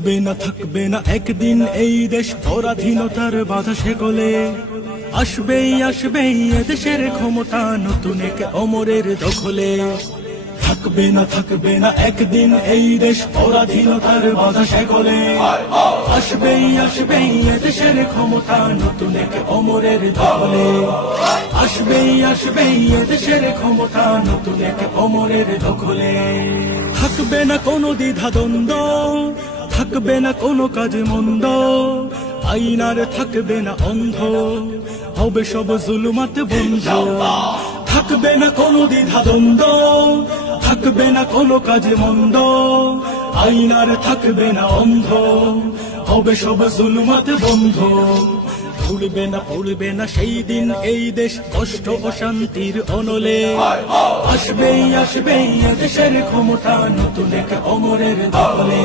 থাকবে না একদিন এই দেশ পরাধীনতার বাধা শেকলে। আসবেই আসবেই এদেশের ক্ষমতা নতুন এক অমরের দখলে। থাকবে না একদিন এই দেশ পরাধীনতার বাধা শেকলে। আসবেই আসবেই এদেশের ক্ষমতা নতুন এক অমরের দখলে। আসবেই আসবেই এদেশের ক্ষমতা নতুন এক অমরের দখলে। থাকবে না কোনো দ্বিধা দ্বন্দ্ব, থাকবে না কোনো কাজ মন্দ, আইনার থাকবে না অন্ধ, হবে সব জুলুমাত বন্ধ। থাকবে না কোনো দ্বিধা দ্বন্দ্ব, থাকবে না কোনো কাজ মন্দ, আইনার থাকবে না অন্ধ, হবে সব জুলুমাত বন্ধ। পড়বে না সেই দিন এই দেশ কষ্ট ও শান্তির অনলে। আসবেই আসবেই এদেশের ক্ষমতা নতুন এক অমরের দখলে।